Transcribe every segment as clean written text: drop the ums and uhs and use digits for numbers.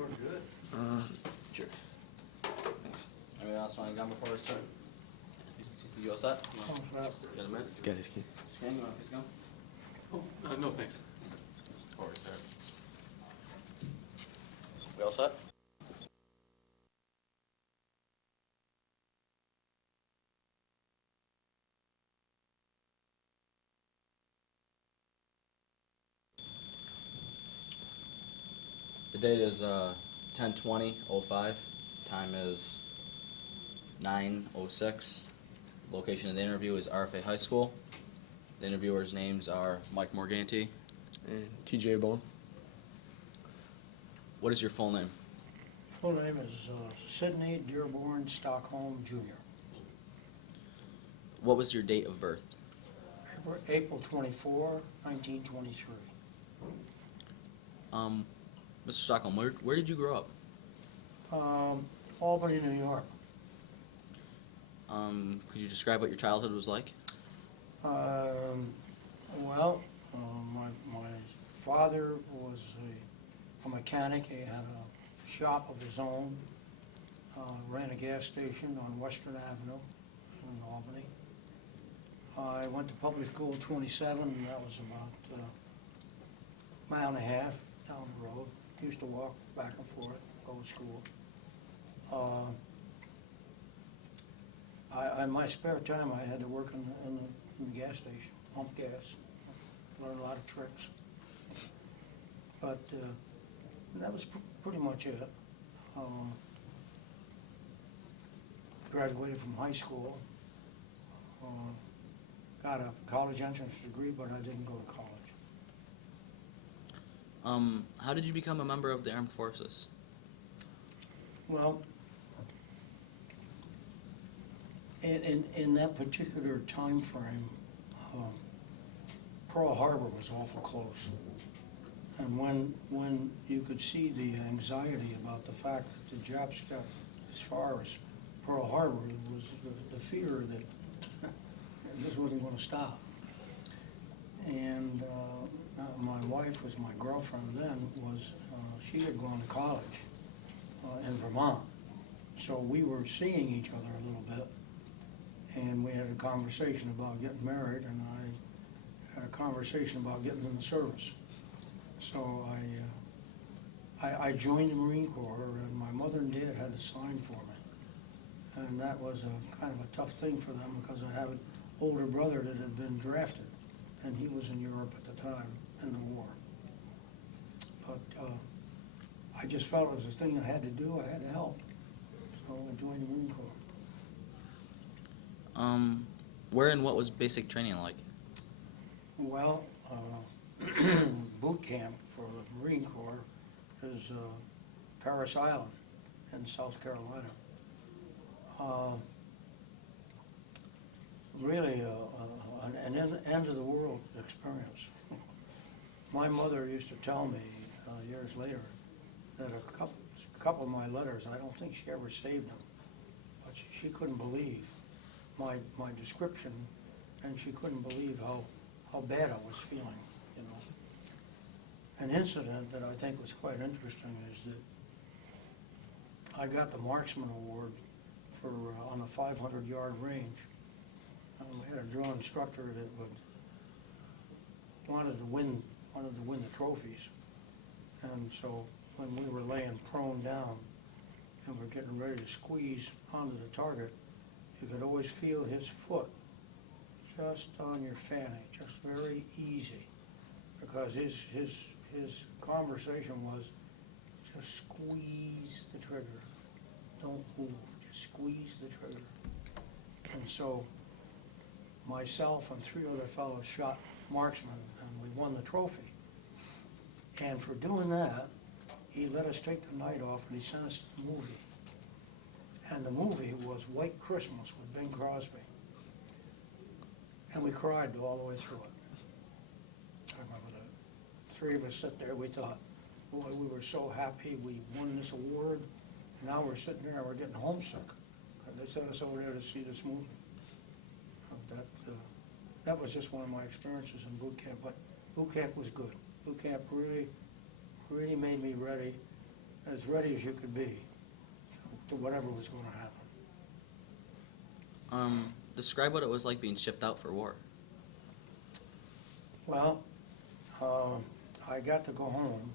We're good. Sure. Anyone else want to go before we start? You all set? Got a minute? He's got his key. Shane, you want to please go? Oh, no, thanks. Before we start. We all set? The date is 10/20/05. Time is 9:06. Location of the interview is RFA High School. The interviewers' names are Mike Morganti. And TJ Bone. What is your full name? Full name is Sidney Dearborn Stockholm, Jr. What was your date of birth? April 24, 1923. Mr. Stockholm, where did you grow up? Albany, New York. Could you describe what your childhood was like? My father was a mechanic. He had a shop of his own, ran a gas station on Western Avenue in Albany. I went to public school 27, and that was about a mile and a half down the road. Used to walk back and forth, go to school. In my spare time, I had to work in the gas station, pump gas, learn a lot of tricks. But that was pretty much it. Graduated from high school, got a college entrance degree, but I didn't go to college. How did you become a member of the Armed Forces? Well, in that particular time frame, Pearl Harbor was awful close. And when you could see the anxiety about the fact that the Japs got as far as Pearl Harbor, it was the fear that this wasn't going to stop. And my wife was my girlfriend then, she had gone to college in Vermont. So we were seeing each other a little bit, and we had a conversation about getting married, and I had a conversation about getting in the service. So I joined the Marine Corps, and my mother and dad had to sign for me. And that was a kind of a tough thing for them, because I had an older brother that had been drafted, and he was in Europe at the time in the war. But I just felt it was a thing I had to do. I had to help. So I joined the Marine Corps. Where and what was basic training like? Well, boot camp for the Marine Corps is Parris Island in South Carolina. Really an end of the world experience. My mother used to tell me years later that a couple of my letters, I don't think she ever saved them, but she couldn't believe my description, and she couldn't believe how bad I was feeling, you know. An incident that I think was quite interesting is that I got the Marksman Award for on a 500-yard range. We had a drill instructor that wanted to win the trophies, and so when we were laying prone down and we're getting ready to squeeze onto the target, you could always feel his foot just on your fanny, just very easy, because his conversation was, just squeeze the trigger, don't move, just squeeze the trigger. And so myself and three other fellows shot marksmen, and we won the trophy. And for doing that, he let us take the night off, and he sent us to the movie. And the movie was White Christmas with Bing Crosby. And we cried all the way through it. I remember that. Three of us sat there, we thought, boy, we were so happy we won this award. And now we're sitting there and we're getting homesick. And they sent us over there to see this movie. That was just one of my experiences in boot camp, but boot camp was good. Boot camp really made me ready as ready as you could be to whatever was gonna happen. Describe what it was like being shipped out for war. Well, I got to go home.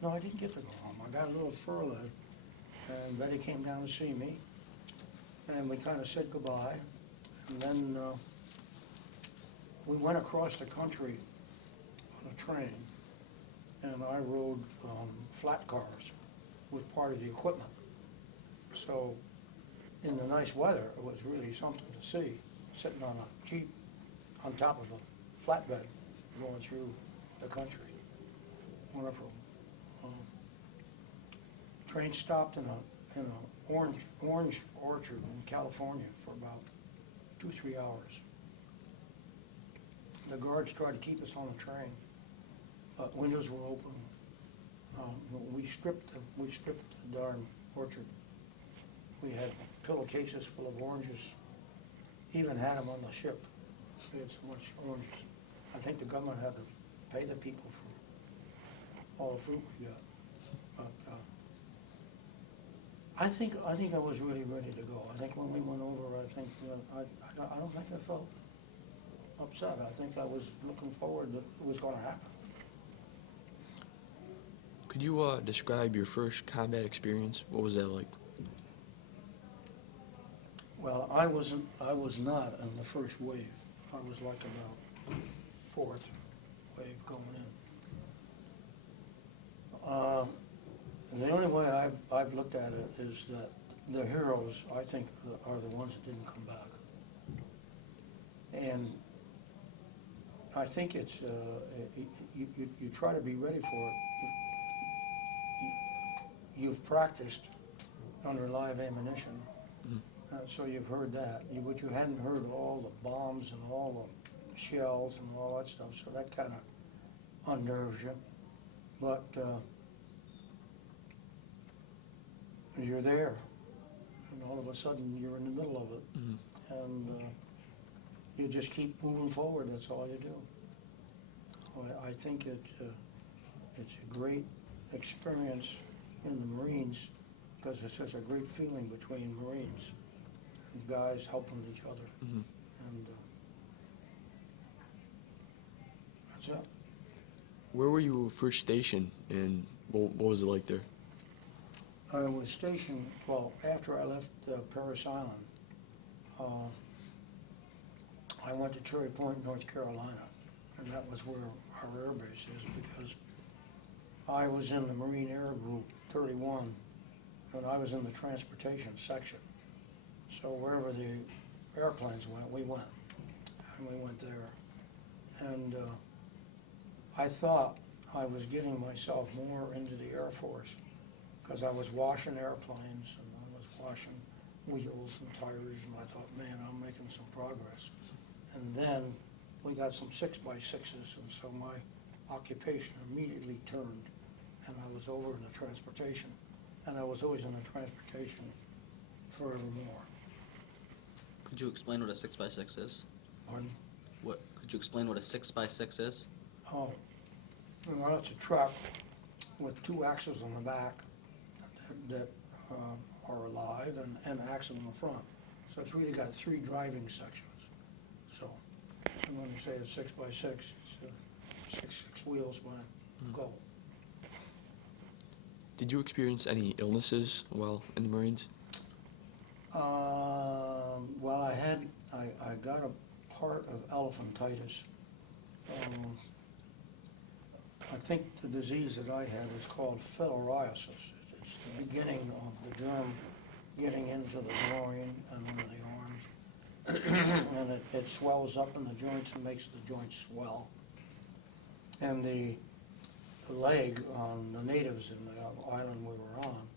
No, I didn't get to go home. I got a little furloughed, and Betty came down to see me, and we kind of said goodbye. And then we went across the country on a train, and I rode flat cars with part of the equipment. So in the nice weather, it was really something to see, sitting on a Jeep on top of a flatbed going through the country. Wonderful. Train stopped in a orange orchard in California for about 2-3 hours. The guards tried to keep us on the train, but windows were open. We stripped the darn orchard. We had pillowcases full of oranges. Even had them on the ship. We had so much oranges. I think the government had to pay the people for all the fruit we got. But I think I was really ready to go. I think when we went over, I don't think I felt upset. I think I was looking forward that it was going to happen. Could you describe your first combat experience? What was that like? Well, I was not in the first wave. I was like about fourth wave going in. The only way I've looked at it is that the heroes, I think, are the ones that didn't come back. And I think it's, you try to be ready for it. You've practiced under live ammunition, so you've heard that. But you hadn't heard all the bombs and all the shells and all that stuff, so that kind of unnerves you. But you're there, and all of a sudden you're in the middle of it, and you just keep moving forward. That's all you do. I think it's a great experience in the Marines because it's such a great feeling between Marines and guys helping each other, and that's it. Where were you first stationed, and what was it like there? I was stationed, well, after I left Parris Island, I went to Cherry Point, North Carolina, and that was where our air base is because I was in the Marine Air Group 31, and I was in the transportation section. So wherever the airplanes went, we went, and we went there. And I thought I was getting myself more into the Air Force because I was washing airplanes and I was washing wheels and tires, and I thought, man, I'm making some progress. And then we got some 6x6s, and so my occupation immediately turned, and I was over in the transportation, and I was always in the transportation forevermore. Could you explain what a 6x6 is? Pardon? Could you explain what a 6x6 is? Oh, well, it's a truck with 2 axles on the back that are alive and an axle in the front. So it's really got 3 driving sections. So I'm going to say it's 6x6. It's 6 wheels when I go. Did you experience any illnesses while in the Marines? Well, I got a part of elephantitis. I think the disease that I had is called filariasis. It's the beginning of the germ getting into the groin and into the arms. And it swells up in the joints and makes the joints swell. And the leg on the natives in the island we were on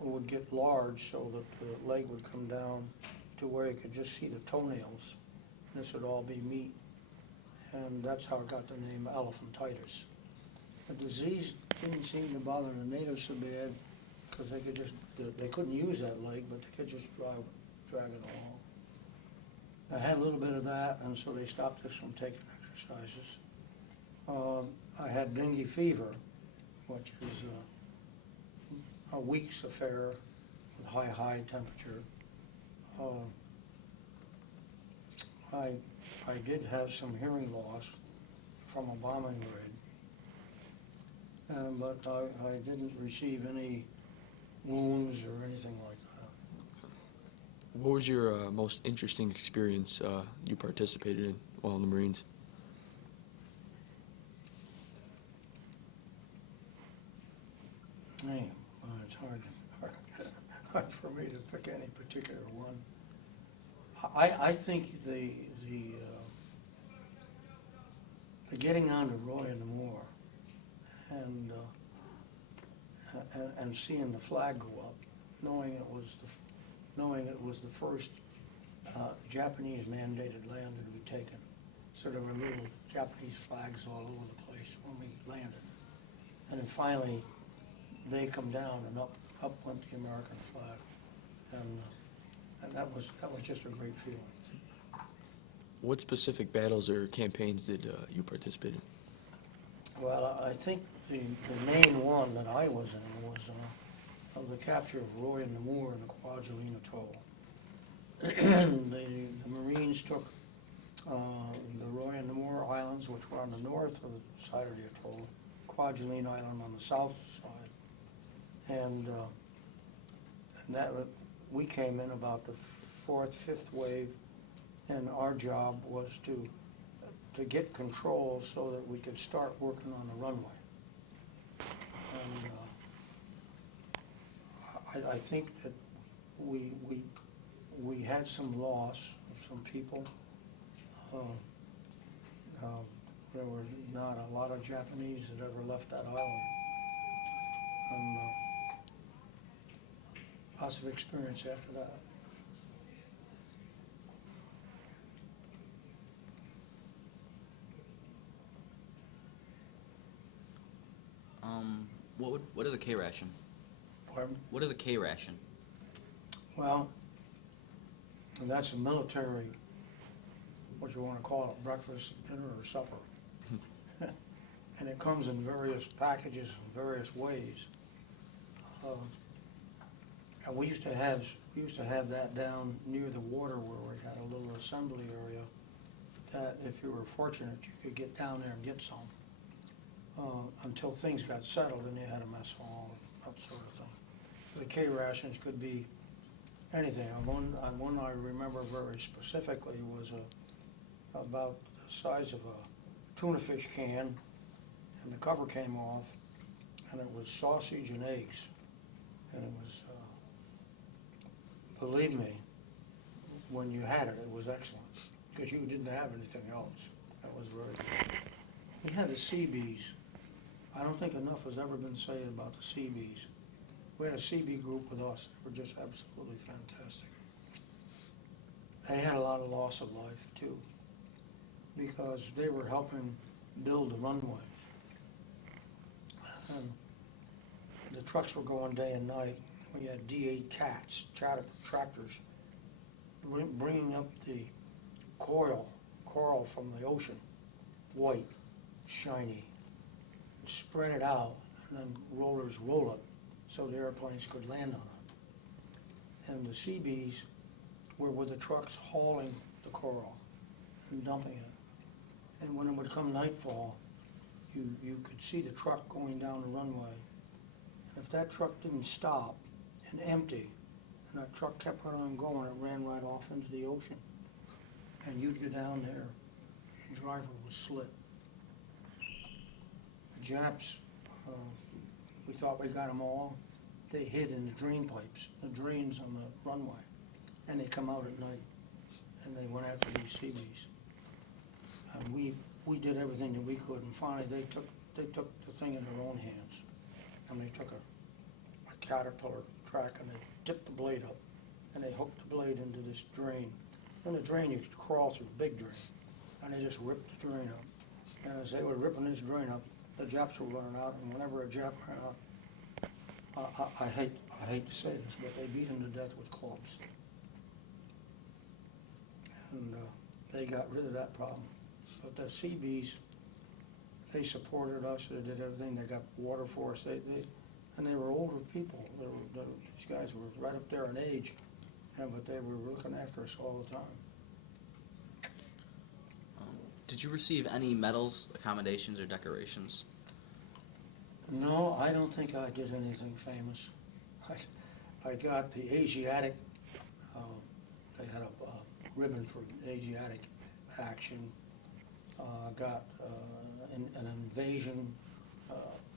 would get large so that the leg would come down to where you could just see the toenails. This would all be meat. And that's how it got the name elephantitis. The disease didn't seem to bother the natives so bad because they couldn't use that leg, but they could just drag it along. I had a little bit of that, and so they stopped us from taking exercises. I had dengue fever, which is a week's affair with high temperature. I did have some hearing loss from a bombing raid, but I didn't receive any wounds or anything like that. What was your most interesting experience you participated in while in the Marines? Man, it's hard for me to pick any particular one. I think the getting on to Roy and the Moor and seeing the flag go up, knowing it was the first Japanese mandated land that would be taken. So there were little Japanese flags all over the place when we landed. And then finally, they come down and up went the American flag. And that was just a great feeling. What specific battles or campaigns did you participate in? Well, I think the main one that I was in was the capture of Roy and the Moor in the Kwajalein Atoll. The Marines took the Roy and the Moor Islands, which were on the north of the side of the atoll, Kwajalein Island on the south side, and we came in about the fourth, fifth wave, and our job was to get control so that we could start working on the runway. And I think that we had some loss of some people. There was not a lot of Japanese that ever left that island. And lots of experience after that. What is a K ration? Pardon? What is a K ration? Well, and that's a military, what you want to call it, breakfast, dinner, or supper. And it comes in various packages in various ways. And we used to have that down near the water where we had a little assembly area that if you were fortunate, you could get down there and get some. Until things got settled and you had a mess hall, that sort of thing. The K rations could be anything. One I remember very specifically was about the size of a tuna fish can, and the cover came off, and it was sausage and eggs. And it was, believe me, when you had it, it was excellent, because you didn't have anything else. That was very good. We had the CBs. I don't think enough has ever been said about the CBs. We had a CB group with us that were just absolutely fantastic. They had a lot of loss of life too, because they were helping build the runways. And the trucks were going day and night. We had D8 cats, tractors, bringing up the coral from the ocean, white, shiny, spread it out, and then rollers roll it so the airplanes could land on it. And the CBs were with the trucks hauling the coral and dumping it. And when it would come nightfall, you could see the truck going down the runway. And if that truck didn't stop and empty, and that truck kept right on going, it ran right off into the ocean. And you'd go down there, and the driver was slit. The Japs, we thought we got them all. They hid in the drain pipes, the drains on the runway, and they come out at night, and they went after these CBs. And we did everything that we could, and finally they took the thing in their own hands, and they took a Caterpillar track and they tipped the blade up, and they hooked the blade into this drain. In the drain you could crawl through, big drain, and they just ripped the drain up. And as they were ripping this drain up, the Japs were running out, and whenever a Jap ran out, I hate to say this, but they beat him to death with clubs. And they got rid of that problem. But the CBs, they supported us, they did everything, they got water for us, and they were older people. These guys were right up there in age, but they were looking after us all the time. Did you receive any medals, accommodations, or decorations? No, I don't think I did anything famous. I got the Asiatic, they had a ribbon for Asiatic action. Got an invasion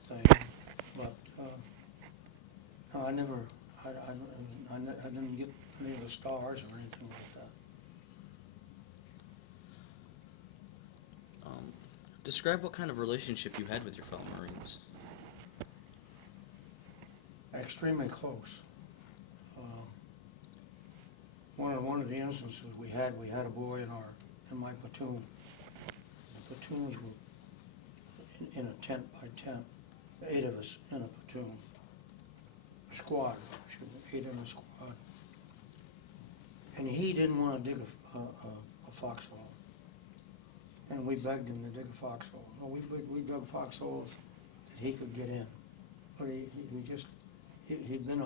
thing, but no, I never, I didn't get any of the stars or anything like that. Describe what kind of relationship you had with your fellow Marines. Extremely close. One of the instances we had a boy in my platoon. The platoons were in a tent by tent, 8 of us in a platoon. A squad, 8 in a squad. And he didn't want to dig a foxhole. And we begged him to dig a foxhole. Well, we dug foxholes that he could get in. But he'd been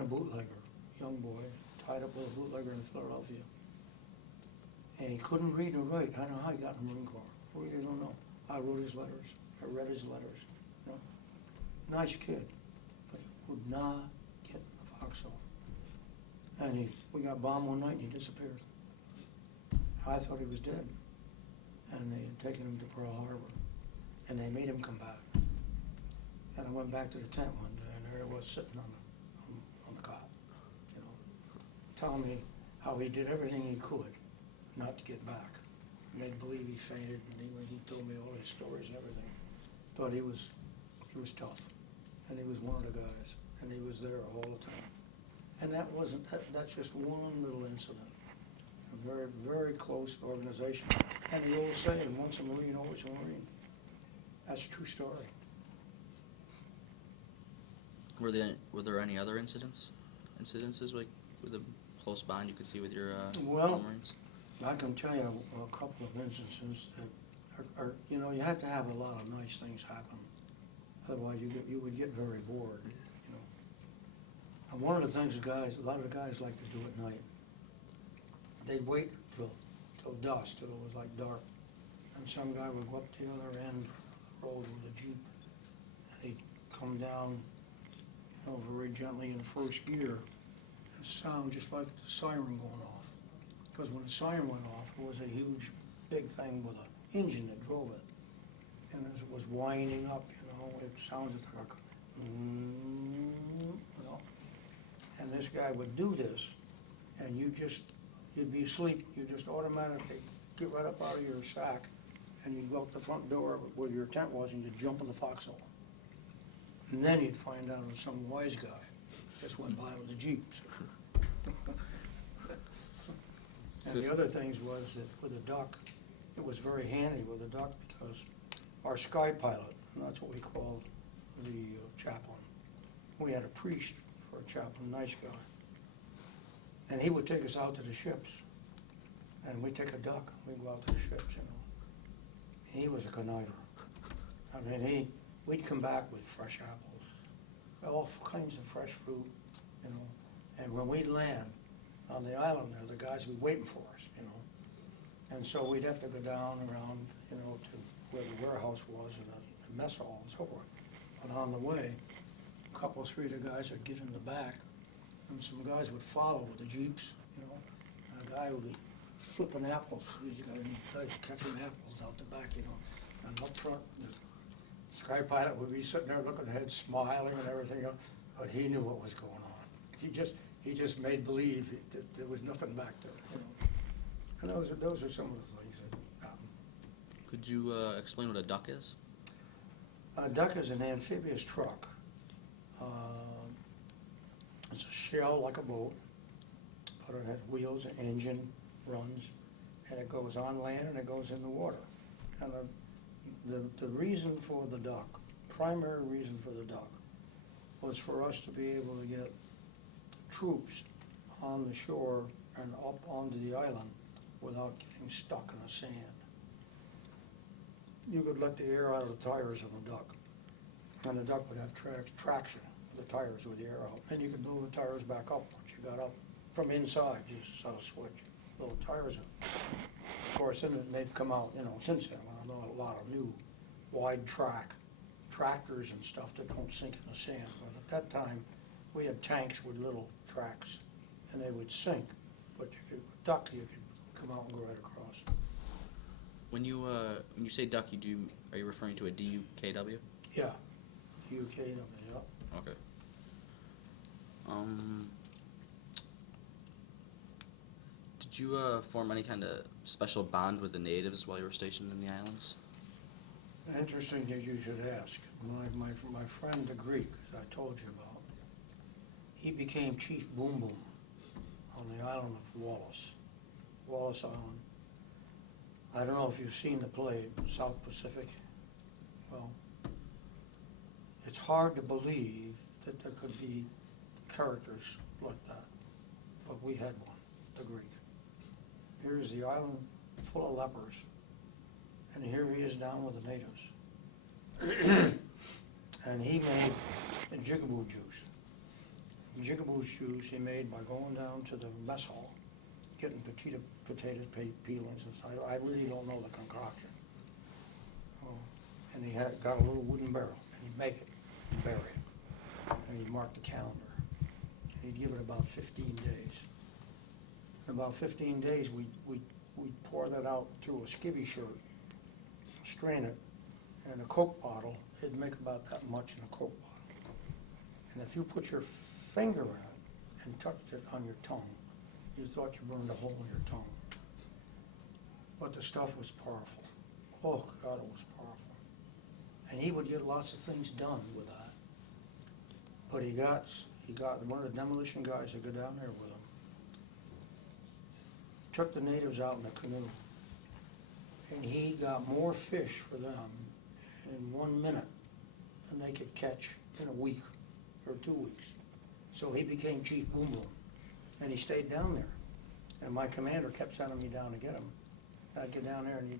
a bootlegger, young boy, tied up with a bootlegger in Philadelphia. And he couldn't read or write. I don't know how he got in the Marine Corps. I really don't know. I wrote his letters. I read his letters. You know? Nice kid, but he would not get in the foxhole. And we got bombed one night and he disappeared. I thought he was dead. And they had taken him to Pearl Harbor. And they made him come back. And I went back to the tent one day, and there he was sitting on the cot, you know, telling me how he did everything he could not to get back. Made believe he fainted, and he told me all his stories and everything. But he was tough, and he was one of the guys, and he was there all the time. And that's just one little incident. A very, very close organization. And the old saying, once a Marine, always a Marine. That's a true story. Were there any other incidences like with a close bond you could see with your fellow Marines? I can tell you a couple of instances that are, you know, you have to have a lot of nice things happen. Otherwise, you would get very bored, you know. And one of the things a lot of the guys like to do at night, they'd wait till dusk, till it was like dark. And some guy would go up the other end of the road with a Jeep, and he'd come down, you know, very gently in first gear, and sound just like the siren going off. Because when the siren went off, it was a huge, big thing with an engine that drove it. And as it was winding up, you know, it sounded like you know. And this guy would do this, and you'd be asleep, you just automatically get right up out of your sack, and you'd go out the front door where your tent was, and you'd jump in the foxhole. And then you'd find out it was some wise guy just went by with the Jeeps. And the other things was that with the duck, it was very handy with the duck because our sky pilot, and that's what we called the chaplain, we had a priest for a chaplain, nice guy. And he would take us out to the ships. And we'd take a duck, we'd go out to the ships, you know. He was a conniver. I mean, we'd come back with fresh apples, all kinds of fresh fruit, you know. And when we'd land on the island there, the guys would be waiting for us, you know. And so we'd have to go down around, you know, to where the warehouse was and the mess hall and so forth. But on the way, a couple, 3 of the guys would get in the back, and some guys would follow with the Jeeps, you know. And a guy would be flipping apples. These guys catching apples out the back, you know. And up front, the sky pilot would be sitting there looking ahead, smiling and everything else, but he knew what was going on. He just made believe that there was nothing back there, you know. And those are some of the things that happened. Could you explain what a duck is? A duck is an amphibious truck. It's a shell like a boat, but it has wheels, an engine, runs, and it goes on land and it goes in the water. And the reason for the duck, primary reason for the duck, was for us to be able to get troops on the shore and up onto the island without getting stuck in the sand. You could let the air out of the tires of a duck, and the duck would have traction. the tires with the air out. And you could blow the tires back up once you got up from inside, you just saw a switch, blow the tires in. Of course, then they've come out, you know, since then, I know a lot of new wide track tractors and stuff that don't sink in the sand. But at that time, we had tanks with little tracks, and they would sink. But you could duck, you could come out and go right across. When you say duck, are you referring to a DUKW? Yeah, UKW, yeah. Okay. Did you form any kind of special bond with the natives while you were stationed in the islands? Interesting that you should ask. My friend, the Greek, as I told you about, he became Chief Boom Boom on the island of Wallis Island. I don't know if you've seen the play South Pacific. Well, it's hard to believe that there could be characters like that, but we had one, the Greek. Here's the island full of lepers, and here he is down with the natives. And he made a jigaboo juice. Jigaboo juice he made by going down to the mess hall, getting potato peelings and stuff. I really don't know the concoction. Oh, and he got a little wooden barrel, and he'd make it, and bury it, and he'd mark the calendar. And he'd give it about 15 days. In about 15 days, we'd pour that out through a skivvy shirt, strain it, and a Coke bottle, it'd make about that much in a Coke bottle. And if you put your finger in it and touched it on your tongue, you thought you burned a hole in your tongue. But the stuff was powerful. Oh, God, it was powerful. And he would get lots of things done with that. But he got one of the demolition guys to go down there with him. Took the natives out in a canoe. And he got more fish for them in 1 minute than they could catch in a week or 2 weeks. So he became Chief Boom Boom. And he stayed down there. And my commander kept sending me down to get him. I'd get down there and he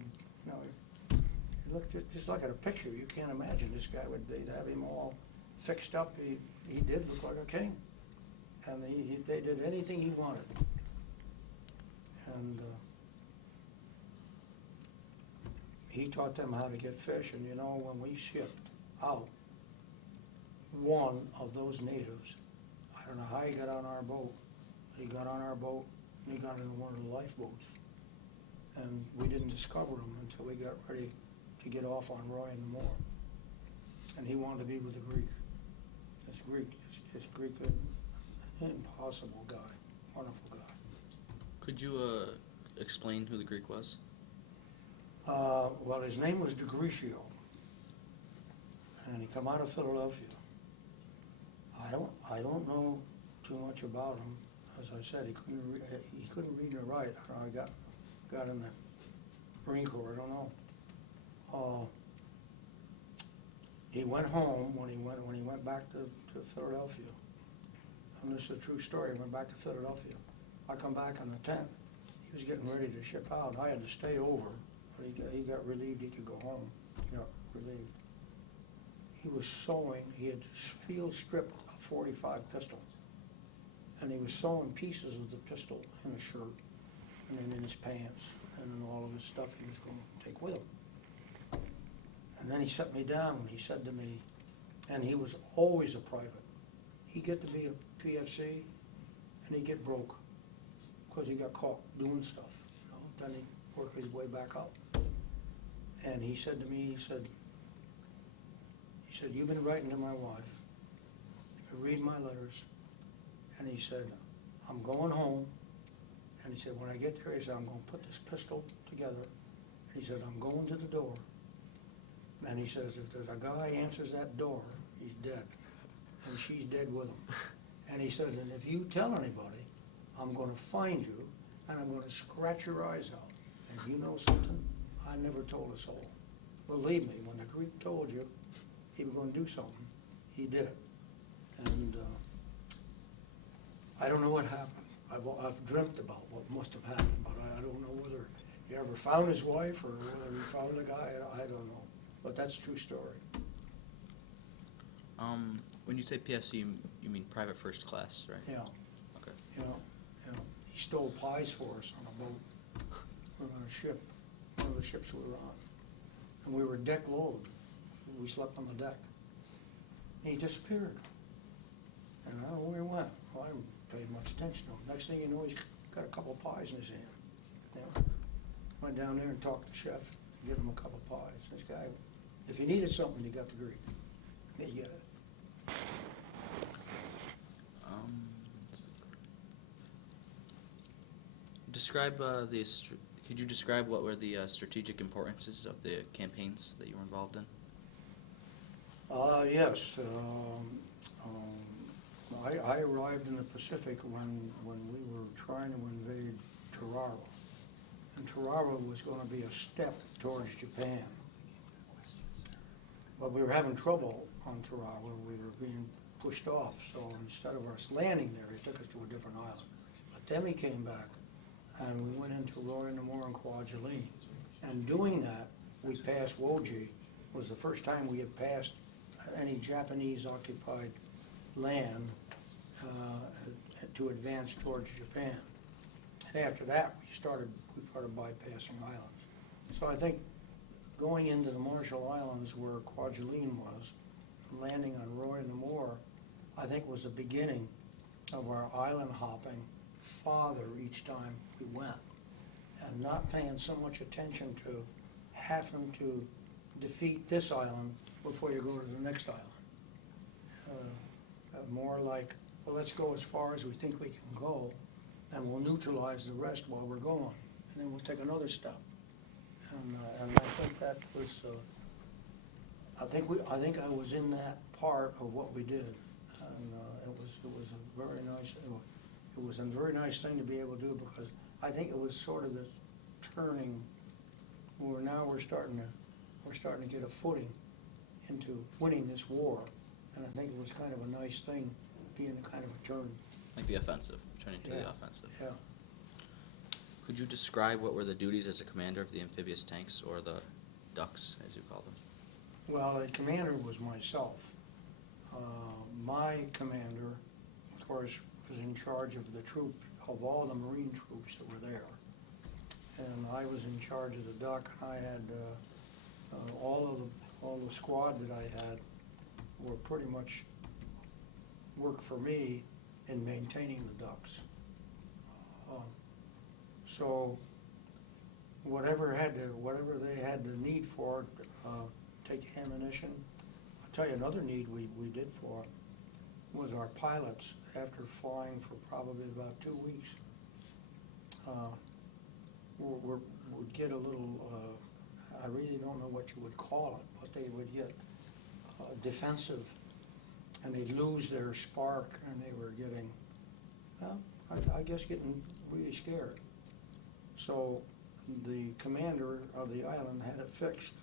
looked just like at a picture. You can't imagine this guy they'd have him all fixed up. He did look like a king. And they did anything he wanted. And he taught them how to get fish. And you know, when we shipped out, one of those natives, I don't know how he got on our boat, but he got on our boat and he got in one of the lifeboats. And we didn't discover him until we got ready to get off on Roy and the Moor. And he wanted to be with the Greek. This Greek, an impossible guy, wonderful guy. Could you explain who the Greek was? Well, his name was Degretio, and he come out of Philadelphia. I don't know too much about him. As I said, he couldn't read or write. I don't know, I got in the Marine Corps. I don't know. He went home when he went back to Philadelphia. And this is a true story. He went back to Philadelphia. I come back on the 10th. He was getting ready to ship out. I had to stay over, but he got relieved. He could go home. He got relieved. He was sewing. He had field stripped a .45 pistol, and he was sewing pieces of the pistol in a shirt, and then in his pants, and then all of his stuff he was going to take with him. And then he set me down and he said to me, and he was always a private. He'd get to be a PFC, and he'd get broke because he got caught doing stuff. You know? Then he'd work his way back up. And he said to me, he said, you've been writing to my wife. You read my letters. And he said, I'm going home. And he said, when I get there, he said, I'm going to put this pistol together. And he said, I'm going to the door. And he says, if there's a guy answers that door, he's dead. And she's dead with him. And he says, and if you tell anybody, I'm going to find you, and I'm going to scratch your eyes out. And you know something? I never told a soul. Believe me, when the Greek told you he was going to do something, he did it. And I don't know what happened. I've dreamt about what must have happened, but I don't know whether he ever found his wife or whether he found the guy. I don't know. But that's a true story. When you say PFC, you mean private first class, right? Yeah, Okay. you know, he stole pies for us on a boat. We were on a ship, one of the ships we were on. And we were deck load. We slept on the deck. And he disappeared. And I don't know where he went. Well, I didn't pay much attention to him. Next thing you know, he's got a couple of pies in his hand. You know? Went down there and talked to the chef, give him a couple of pies. This guy, if he needed something, he got the Greek. They get it. Describe could you describe what were the strategic importances of the campaigns that you were involved in? Yes. I arrived in the Pacific when we were trying to invade Tarawa. And Tarawa was going to be a step towards Japan. But we were having trouble on Tarawa. We were being pushed off. So instead of us landing there, they took us to a different island. But then we came back and we went into Roy Namor and Kwajalein. And doing that, we passed Woji. It was the first time we had passed any Japanese-occupied land to advance towards Japan. And after that, we started bypassing islands. So I think going into the Marshall Islands where Kwajalein was, landing on Roy Namor, I think was the beginning of our island hopping farther each time we went, and not paying so much attention to having to defeat this island before you go to the next island. More like, well, let's go as far as we think we can go, and we'll neutralize the rest while we're going, and then we'll take another step. And I think that was, I think I was in that part of what we did, and it was a very nice. It was a very nice thing to be able to do, because I think it was sort of the turning where now we're starting to get a footing into winning this war, and I think it was kind of a nice thing, being a kind of a turn. Like the offensive, turning to Yeah. the offensive. Yeah. Could you describe what were the duties as a commander of the amphibious tanks, or the ducks, as you call them? Well, the commander was myself. My commander, of course, was in charge of the troops, of all the Marine troops that were there. And I was in charge of the duck. I had all the squad that I had were pretty much worked for me in maintaining the ducks. So whatever they had the need for, take ammunition. I'll tell you another need we did for was our pilots. After flying for probably about 2 weeks, would get a little, I really don't know what you would call it, but they would get defensive, and they'd lose their spark, and they were getting, well, I guess getting really scared. So the commander of the island had it fixed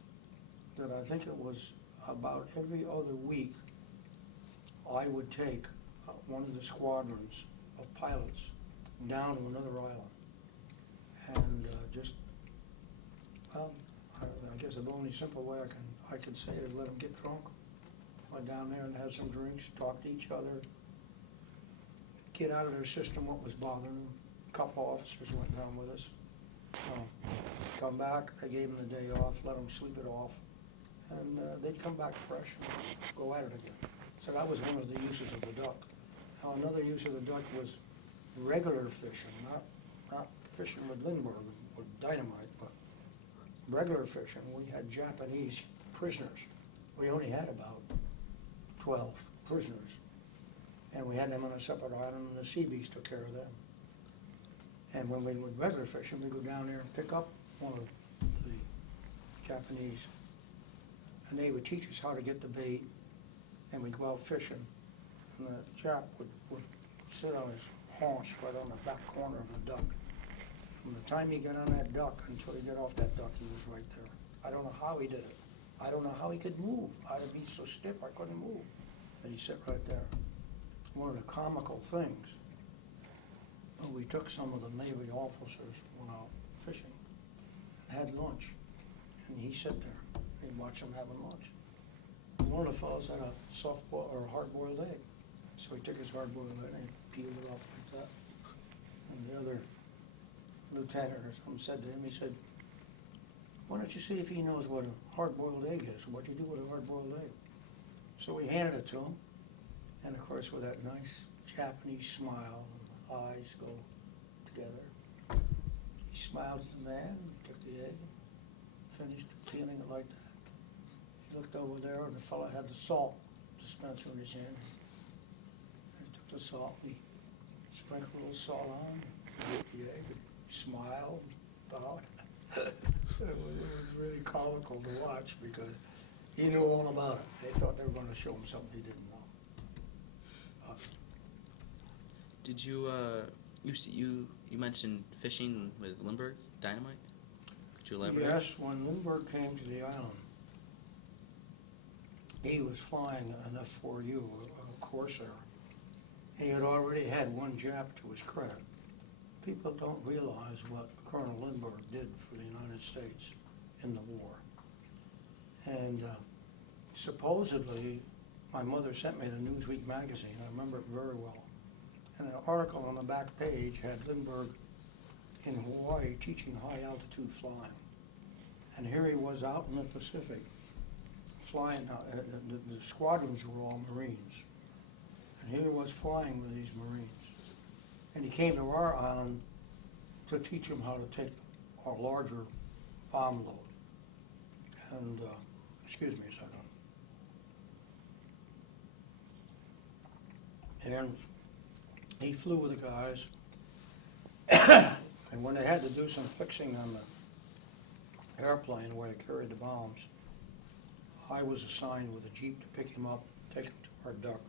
that I think it was about every other week I would take one of the squadrons of pilots down to another island. And just, well, I guess the only simple way I could say it is let them get drunk. Went down there and had some drinks, talk to each other, get out of their system what was bothering them. A couple of officers went down with us. Come back, they gave them the day off, let them sleep it off, and they'd come back fresh and go at it again. So that was one of the uses of the duck. Now, another use of the duck was regular fishing, not fishing with Lindbergh with dynamite, but regular fishing. We had Japanese prisoners. We only had about 12 prisoners, and we had them on a separate island, and the sea beast took care of them. And when we were regular fishing, we'd go down there and pick up one of the Japanese, and they would teach us how to get the bait, and we'd go out fishing, and the Jap would sit on his haunch right on the back corner of the duck. From the time he got on that duck until he got off that duck, he was right there. I don't know how he did it. I don't know how he could move. I'd be so stiff I couldn't move. But he sat right there. One of the comical things, we took some of the Navy officers, went out fishing, and had lunch. And he sat there. He'd watch them having lunch. one of the fellows had a soft-boiled or a hard-boiled egg. So he took his hard-boiled egg and he peeled it off like that. And the other lieutenant or something said to him, he said, "Why don't you see if he knows what a hard-boiled egg is? What'd you do with a hard-boiled egg?" So he handed it to him. And of course, with that nice Japanese smile, and the eyes go together, he smiled at the man, took the egg, finished peeling it like that. He looked over there, and the fellow had the salt dispenser in his hand. And he took the salt, and he sprinkled a little salt on, and ate the egg, and smiled, bowed. It was really comical to watch because he knew all about it. They thought they were going to show him something he didn't know. Did you, you mentioned fishing with Limburg dynamite? Could you elaborate? Yes, when Lindbergh came to the island, he was flying an F-4U, a Corsair. He had already had one Jap to his credit. People don't realize what Colonel Lindbergh did for the United States in the war. And supposedly, my mother sent me the Newsweek magazine. I remember it very well. And an article on the back page had Lindbergh in Hawaii teaching high altitude flying. And here he was out in the Pacific flying. The squadrons were all Marines. And here he was flying with these Marines. And he came to our island to teach them how to take a larger bomb load. And, excuse me a second. And he flew with the guys. And when they had to do some fixing on the airplane where they carried the bombs, I was assigned with a Jeep to pick him up, take him to our dock,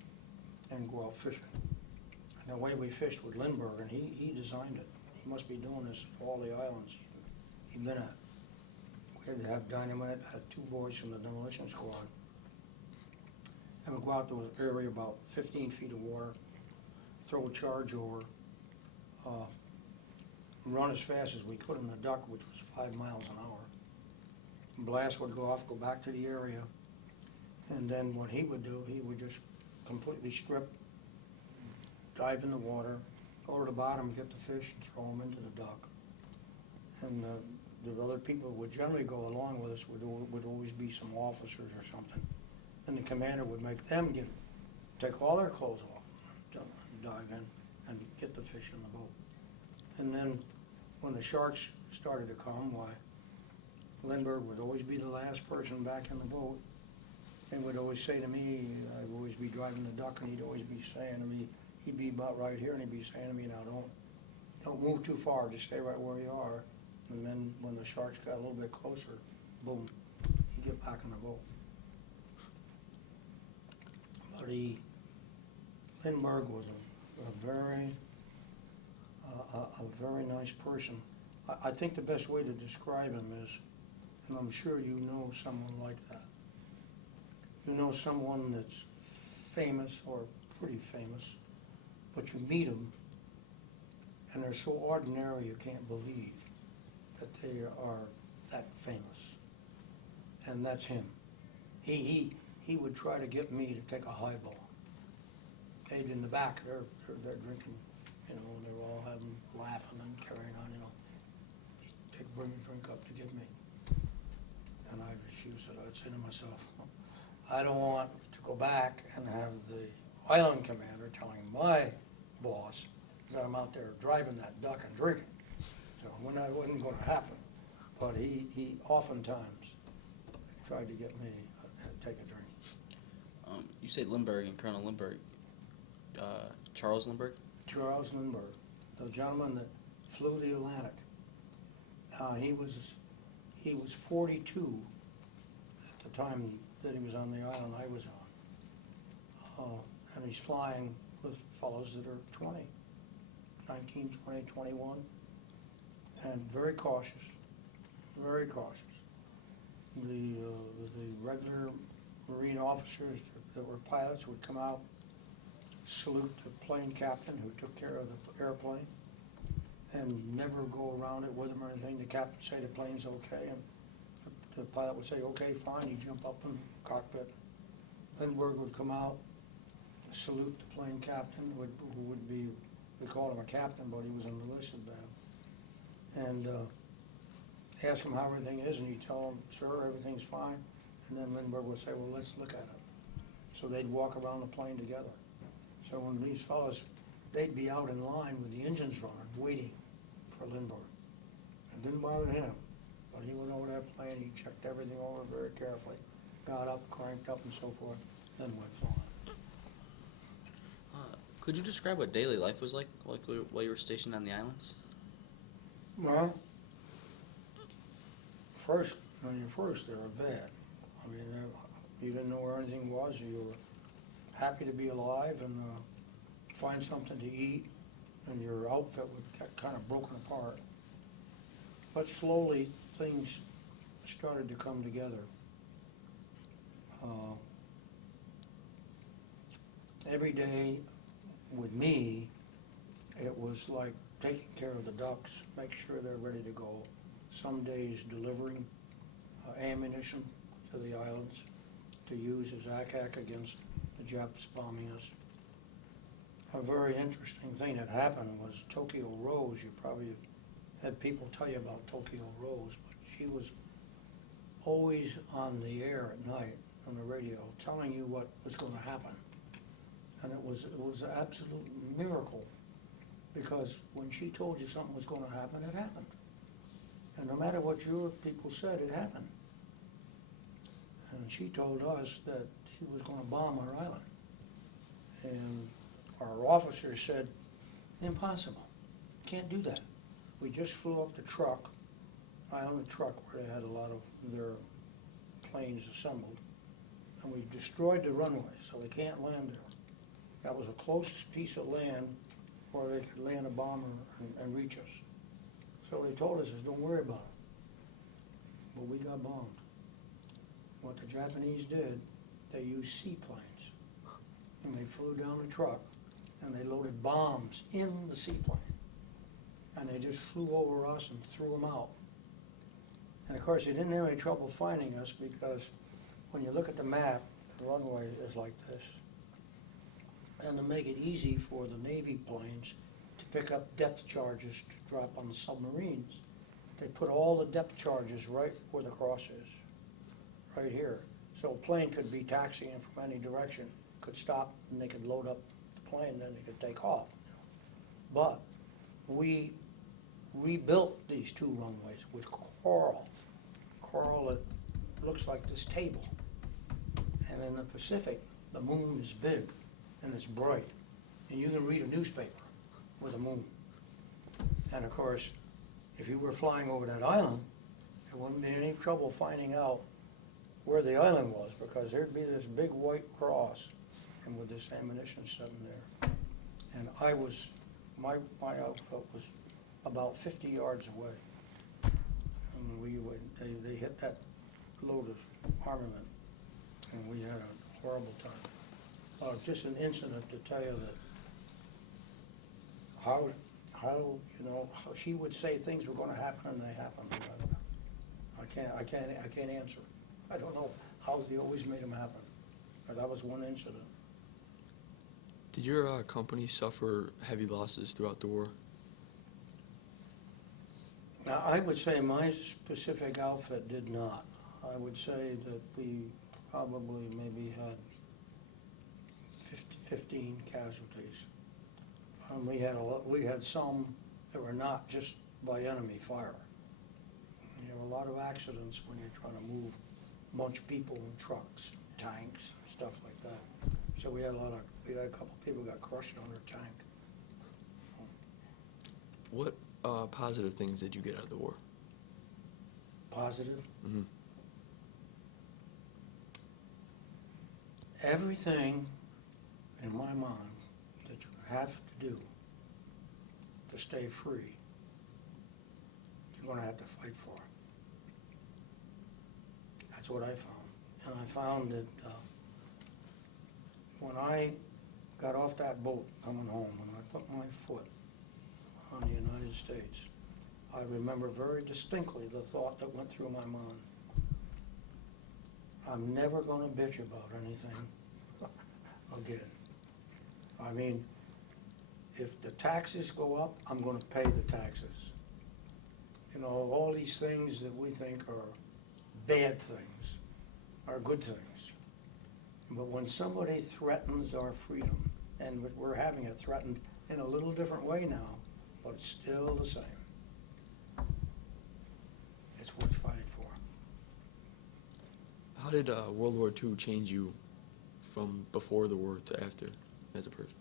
and go out fishing. And the way we fished with Lindbergh, and he designed it. He must be doing this for all the islands he'd been at. We had to have dynamite, had two boys from the demolition squad. And we'd go out to an area about 15 feet of water, throw a charge over, run as fast as we could in the duck, which was 5 miles an hour. Blast would go off, go back to the area, and then what he would do, he would just completely strip, dive in the water, go to the bottom, get the fish, and throw them into the duck. And the other people would generally go along with us, would always be some officers or something. And the commander would make them take all their clothes off, dive in, and get the fish in the boat. And then when the sharks started to come, why, Lindbergh would always be the last person back in the boat, and would always say to me, I'd always be driving the duck, and he'd always be saying to me, he'd be about right here, and he'd be saying to me, now don't move too far, just stay right where you are. And then when the sharks got a little bit closer, boom, he'd get back in the boat. But Lindbergh was a very nice person. I think the best way to describe him is, and I'm sure you know someone like that. You know someone that's famous or pretty famous, but you meet them and they're so ordinary you can't believe that they are that famous. And that's him. He would try to get me to take a highball. They'd in the back, they're drinking, you know, and they're all laughing and carrying on, you know. He'd bring a drink up to give me. And I refused it. I'd say to myself, I don't want to go back and have the island commander telling my boss that I'm out there driving that duck and drinking. So that wasn't going to happen. But he oftentimes tried to get me to take a drink. You say Lindbergh and Colonel Lindbergh. Charles Lindbergh? Charles Lindbergh, the gentleman that flew the Atlantic. He was 42 at the time that he was on the island I was on. And he's flying with fellows that are 20, 19, 20, 21, and very cautious, very cautious. The regular Marine officers that were pilots would come out, salute the plane captain who took care of the airplane, and never go around it with him or anything. The captain would say the plane's okay, and the pilot would say, okay, fine. He'd jump up in the cockpit, Lindbergh would come out, salute the plane captain, who would be, we called him a captain, but he was an enlisted man. And ask him how everything is, and he'd tell him, sir, everything's fine. And then Lindbergh would say, well, let's look at it. So they'd walk around the plane together. So when these fellows, they'd be out in line with the engines running, waiting for Lindbergh. It didn't bother him, but he went over that plane, he checked everything over very carefully, got up, cranked up and so forth, then went flying. Could you describe what daily life was like while you were stationed on the islands? Well, first, when you're first, they were bad. I mean, you didn't know where anything was. You were happy to be alive and find something to eat, and your outfit would get kind of broken apart. But slowly, things started to come together. Every day with me, it was like taking care of the ducks, make sure they're ready to go. Some days delivering ammunition to the islands to use as ack against the Japs bombing us. A very interesting thing that happened was Tokyo Rose. You probably had people tell you about Tokyo Rose, but she was always on the air at night on the radio telling you what was going to happen. And it was an absolute miracle, because when she told you something was going to happen, it happened. And no matter what your people said, it happened. And she told us that she was going to bomb our island. And our officers said, impossible, can't do that. We just flew up the truck, island truck, where they had a lot of their planes assembled, and we destroyed the runway, so they can't land there. That was the closest piece of land where they could land a bomber and reach us. So they told us, don't worry about it. But we got bombed. What the Japanese did, they used seaplanes. And they flew down the truck, and they loaded bombs in the seaplane. And they just flew over us and threw them out. And of course, they didn't have any trouble finding us, because when you look at the map, the runway is like this. And to make it easy for the Navy planes to pick up depth charges to drop on the submarines, they put all the depth charges right where the cross is, right here. So a plane could be taxiing from any direction, could stop, and they could load up the plane, and then they could take off. But we rebuilt these two runways with coral that looks like this table. And in the Pacific, the moon is big and it's bright, and you can read a newspaper with a moon. And of course, if you were flying over that island, there wouldn't be any trouble finding out where the island was, because there'd be this big white cross and with this ammunition sitting there. And my outfit was about 50 yards away. And they hit that load of armament, and we had a horrible time. Just an incident to tell you that how she would say things were going to happen and they happened. I can't answer. I don't know how they always made them happen. But that was one incident. Did your company suffer heavy losses throughout the war? Now, I would say my specific outfit did not. I would say that we probably maybe had 15 casualties. We had some that were not just by enemy fire. You have a lot of accidents when you're trying to move a bunch of people in trucks, tanks, stuff like that. So we had a couple people got crushed on their tank. What positive things did you get out of the war? Positive? Mm-hmm. Everything in my mind that you have to do to stay free, you're going to have to fight for. That's what I found. And I found that when I got off that boat coming home, when I put my foot on the United States, I remember very distinctly the thought that went through my mind. I'm never going to bitch about anything I mean, if the taxes go up, I'm gonna pay the taxes. You know, all these things that we think are bad things are good things. But when somebody threatens our freedom, and we're having it threatened in a little different way now, but it's still the same, it's worth fighting for. How did World War II change you from before the war to after as a person?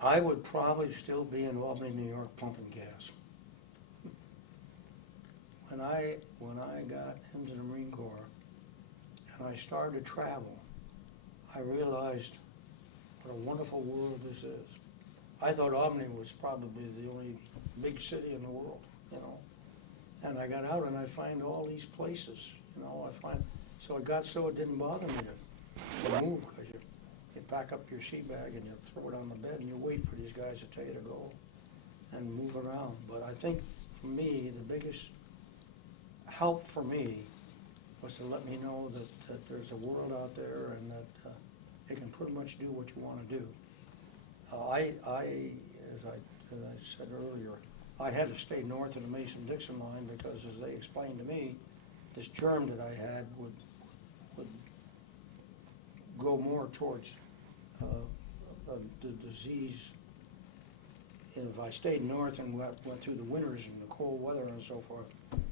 I would probably still be in Albany, New York, pumping gas. When I got into the Marine Corps and I started to travel, I realized what a wonderful world this is. I thought Albany was probably the only big city in the world, you know. And I got out and I find all these places, you know, so it got so it didn't bother me to move, because you pack up your sea bag and you throw it on the bed and you wait for these guys to tell you to go and move around. But I think for me, the biggest help for me was to let me know that there's a world out there and that you can pretty much do what you want to do. As I said earlier, I had to stay north of the Mason-Dixon line because, as they explained to me, this germ that I had would go more towards the disease. If I stayed north and went through the winters and the cold weather and so forth,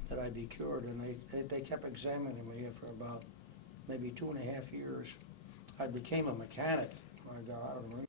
that I'd be cured. And they kept examining me for about maybe 2.5 years. I became a mechanic when I got out of the Marine